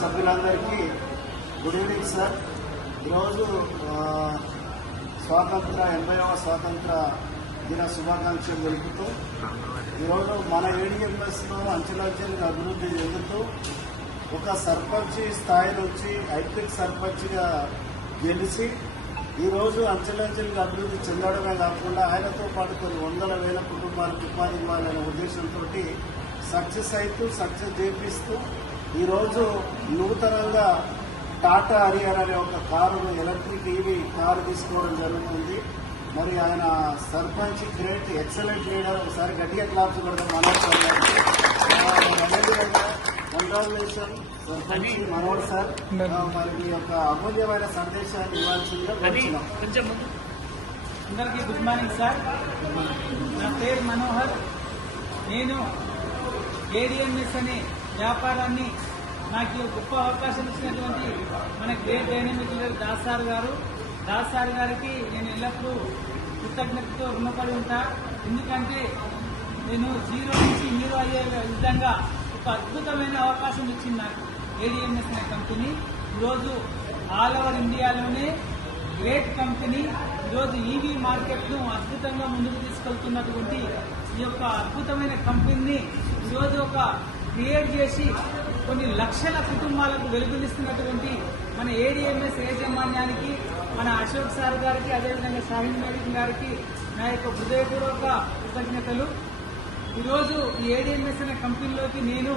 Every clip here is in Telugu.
సభ్యులందరికీ గుడ్ ఈవినింగ్ సార్. ఈరోజు స్వాతంత్ర 80వ స్వాతంత్ర దిన శుభాకాంక్షలు తెలుపుతూ ఈరోజు మన ఏడీఎంఎస్లో అంచెలంచెలుగా అభివృద్ధి చెందుతూ ఒక సర్పంచ్ స్థాయి నుంచి ఐక్విక్ సర్పంచ్గా గెలిచి ఈరోజు అంచెలంచెలుగా అభివృద్ధి చెందడమే కాకుండా ఆయనతో పాటు కొన్ని వందల వేల కుటుంబాలకు ఉపాధి ఇవ్వాలనే ఉద్దేశంతో సక్సెస్ అవుతూ సక్సెస్ చేపిస్తూ ఈరోజు నూతనంగా టాటా హరియర్ అనే ఒక కారును ఎలక్ట్రిక్ ఈవీ కారు తీసుకోవడం జరుగుతుంది. మరి ఆయన సర్పంచ్ గ్రేట్ ఎక్సలెంట్ లీడర్. ఒకసారి గట్టిగా క్లాప్స్ కొడతాం కంగ్రాచులేషన్ సర్పంచ్ మనోహర్ సార్. మరి మీ యొక్క అమూల్యమైన సందేశాన్ని ఇవ్వాల్సిందిగా కోరుతున్నాం. అందరికీ గుడ్ మార్నింగ్ సార్. నా పేరు మనోహర్. నేను ఏడీఎంఎస్ అనే వ్యాపారాన్ని నాకు గొప్ప అవకాశం ఇచ్చినటువంటి మన great dynamic leader Das sir గారికి నేను ఎల్లప్పుడూ కృతజ్ఞతతో రుణపడి ఉంటా. ఎందుకంటే నేను జీరో నుంచి హీరో అయ్యే విధంగా ఒక అద్భుతమైన అవకాశం ఇచ్చింది నాకు ఏడీఎంఎస్ అనే కంపెనీ. ఈరోజు ఆల్ ఓవర్ ఇండియాలోనే గ్రేట్ కంపెనీ ఈరోజు ఈవీ మార్కెట్ను అద్భుతంగా ముందుకు తీసుకెళ్తున్నటువంటి ఈ యొక్క అద్భుతమైన కంపెనీని ఈరోజు ఒక క్రియేట్ చేసి కొన్ని లక్షల కుటుంబాలకు వెలుగునిస్తున్నటువంటి మన ఏడీఎంఎస్ యాజమాన్యానికి, మన అశోక్ సార్ గారికి, అదేవిధంగా షాహీన్ మేడం గారికి నా యొక్క హృదయపూర్వక కృతజ్ఞతలు. ఈరోజు ఈ ఏడీఎంఎస్ అనే కంపెనీలోకి నేను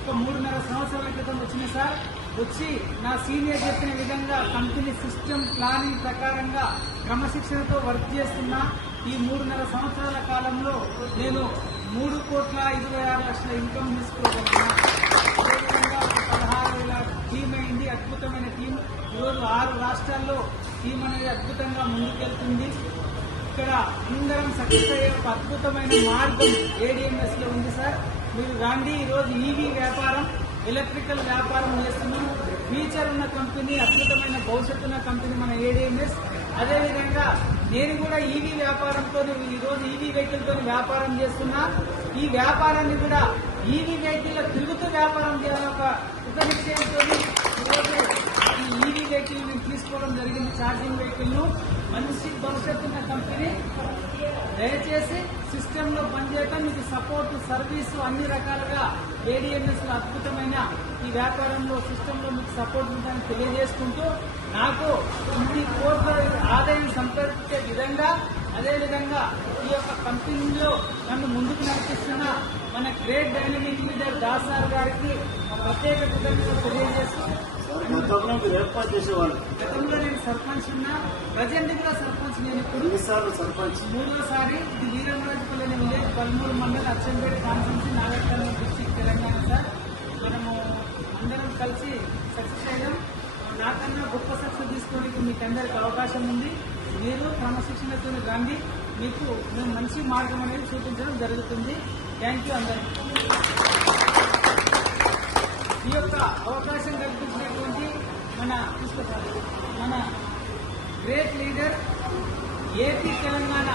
ఒక 3.5 సంవత్సరాల క్రితం వచ్చిన సార్. వచ్చి నా సీనియర్ చెప్పిన విధంగా కంపెనీ సిస్టమ్ ప్లానింగ్ ప్రకారంగా క్రమశిక్షణతో వర్క్ చేస్తున్నా. ఈ 3.5 సంవత్సరాల కాలంలో నేను 3,26,00,000 ఇన్కమ్ తీసుకోగలుగుతున్నాను. అదేవిధంగా 16,000 టీం అయింది, అద్భుతమైన టీం. ఈరోజు 6 రాష్ట్రాల్లో టీం అనేది అద్భుతంగా ముందుకెళ్తుంది. ఇక్కడ అందరం సక్సెస్ అయ్యే ఒక అద్భుతమైన మార్గం ఏడీఎంఎస్ లో ఉంది సార్. మీరు రాండి. ఈరోజు ఈవీ వ్యాపారం, ఎలక్ట్రికల్ వ్యాపారం చేస్తున్నాం. ఫ్యూచర్ ఉన్న కంపెనీ, అద్భుతమైన భవిష్యత్తున్న కంపెనీ మన ఏడీఎంఎస్. అదేవిధంగా నేను కూడా ఈవీ వ్యాపారంతో ఈరోజు ఈవీ వెహికల్ తో వ్యాపారం చేస్తున్నా. ఈ వ్యాపారాన్ని కూడా ఈవీ వెహికల్ లో తిరుగుతూ వ్యాపారం చేయాలని ఒక కృత నిశ్చయంతో ఈరోజు ఈ ఈవీ వెహికల్ నేను తీసుకోవడం జరిగింది. ఛార్జింగ్ వెహికల్ ను మంచి భవిష్యత్తున్న కంపెనీ. దయచేసి సిస్టమ్ లో పనిచేయటం, మీకు సపోర్ట్ సర్వీసు అన్ని రకాలుగా ఏడీఎంఎస్ లో అద్భుతమైన ఈ వ్యాపారంలో సిస్టమ్ లో మీకు సపోర్ట్ ఉందని తెలియజేసుకుంటూ, నాకు 1 కోట్ల ఆదాయం సంపాదించే విధంగా, అదేవిధంగా ఈ యొక్క కంపెనీలో నన్ను ముందుకు నడిపిస్తున్న మన great dynamic leader Das sir గారికి ప్రత్యేక కృతజ్ఞతలు తెలియజేస్తూ, గతంలో నేను సర్పంచ్ ఉన్నా, ప్రజెంట్ కూడా సర్పంచ్. నేను ఇప్పుడు సర్పంచ్ 3వసారి. ఇది Veeramarajapalli village, Palmuru mandal, Achampet constituency, Nagarkurnool district, Telangana sir. మనము అందరం కలిసి సక్సెస్ అయ్యాం. నాకన్నా గొప్ప సక్సెస్ తీసుకోవడానికి మీకు అందరికి అవకాశం ఉంది. మీరు క్రమశిక్షణతో రండి. మీకు మేము మంచి మార్గం అనేది చూపించడం జరుగుతుంది. థ్యాంక్ యూ అందరికీ. ఈ యొక్క అవకాశం కల్పించినటువంటి మన great leader, AP Telangana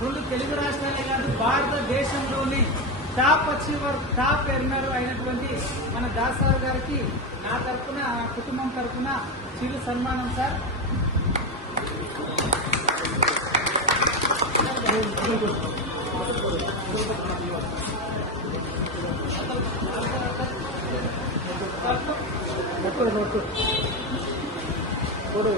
2 Telugu రాష్ట్రాలే కాదు భారతదేశంలోని టాప్ అచీవర్, టాప్ ఎర్నర్ అయినటువంటి మన దాస్ సార్ గారికి నా తరఫున, నా కుటుంబం తరఫున చిరు సన్మానం సార్. ఇప్పుడు